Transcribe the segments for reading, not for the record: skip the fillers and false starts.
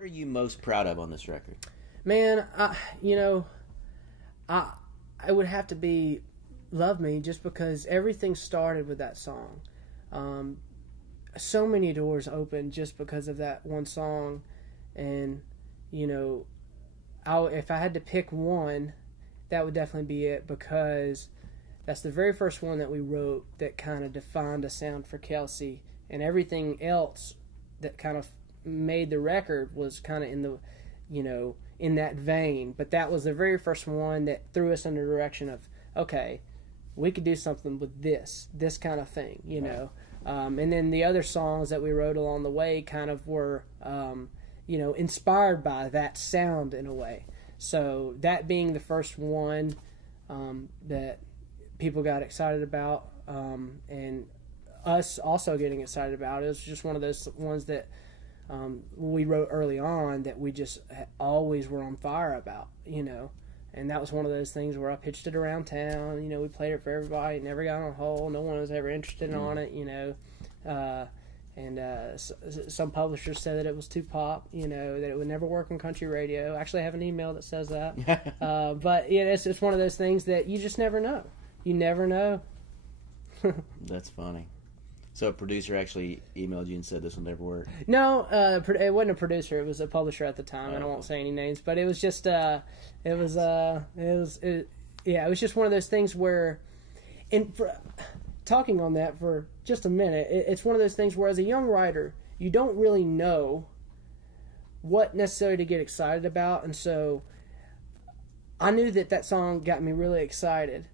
What are you most proud of on this record? Man, I would have to be Love Me, just because everything started with that song. So many doors opened just because of that one song. And, if I had to pick one, that would definitely be it, because that's the very first one that we wrote that kind of defined a sound for Kelsea. And everything else that kind of made the record was kind of in the, in that vein. But that was the very first one that threw us in the direction of, okay, we could do something with this kind of thing, and then the other songs that we wrote along the way kind of were, inspired by that sound in a way. So that being the first one that people got excited about, and us also getting excited about, it was just one of those ones that we wrote early on that we just always were on fire about, And that was one of those things where I pitched it around town. We played it for everybody. It never got on hold. No one was ever interested on it. Some publishers said that it was too pop. That it would never work on country radio. Actually, I have an email that says that. But it's one of those things that you just never know. You never know. That's funny. So a producer actually emailed you and said this will never work? No, it wasn't a producer. It was a publisher at the time, and I won't say any names. But it was just, it was just one of those things where, talking on that for just a minute, it's one of those things where as a young writer, you don't really know what necessarily to get excited about, and so I knew that song got me really excited,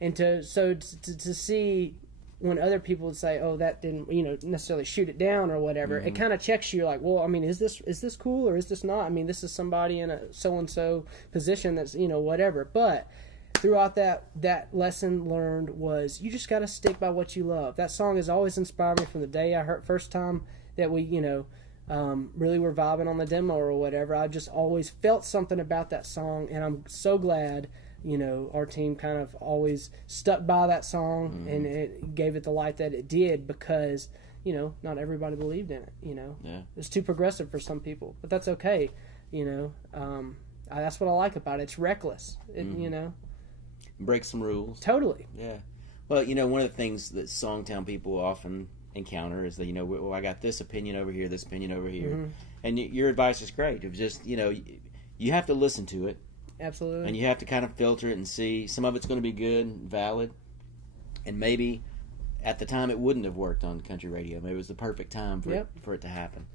and to see when other people would say, "Oh, that didn't," necessarily shoot it down or whatever, it kind of checks you, like, well, I mean, is this cool or is this not? I mean, this is somebody in a so and so position that's whatever. But throughout that lesson learned was you just got to stick by what you love. That song has always inspired me from the day I heard first time that we really were vibing on the demo or whatever. I just always felt something about that song, and I'm so glad. Our team kind of always stuck by that song, and it gave it the light that it did, because, not everybody believed in it, Yeah. It's too progressive for some people, but that's okay, that's what I like about it. It's reckless, Break some rules. Totally. Yeah. Well, one of the things that SongTown people often encounter is that, well, I got this opinion over here, this opinion over here, and your advice is great. It was just, you have to listen to it. Absolutely. And you have to kind of filter it and see. Some of it's going to be good and valid. And maybe at the time it wouldn't have worked on country radio. Maybe it was the perfect time for it to happen.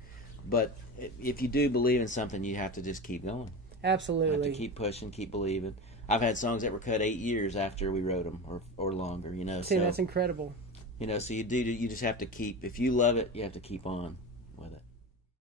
But if you do believe in something, you have to just keep going. Absolutely. You have to keep pushing, keep believing. I've had songs that were cut 8 years after we wrote them, or longer, See, that's incredible. So you just have to keep, if you love it, you have to keep on.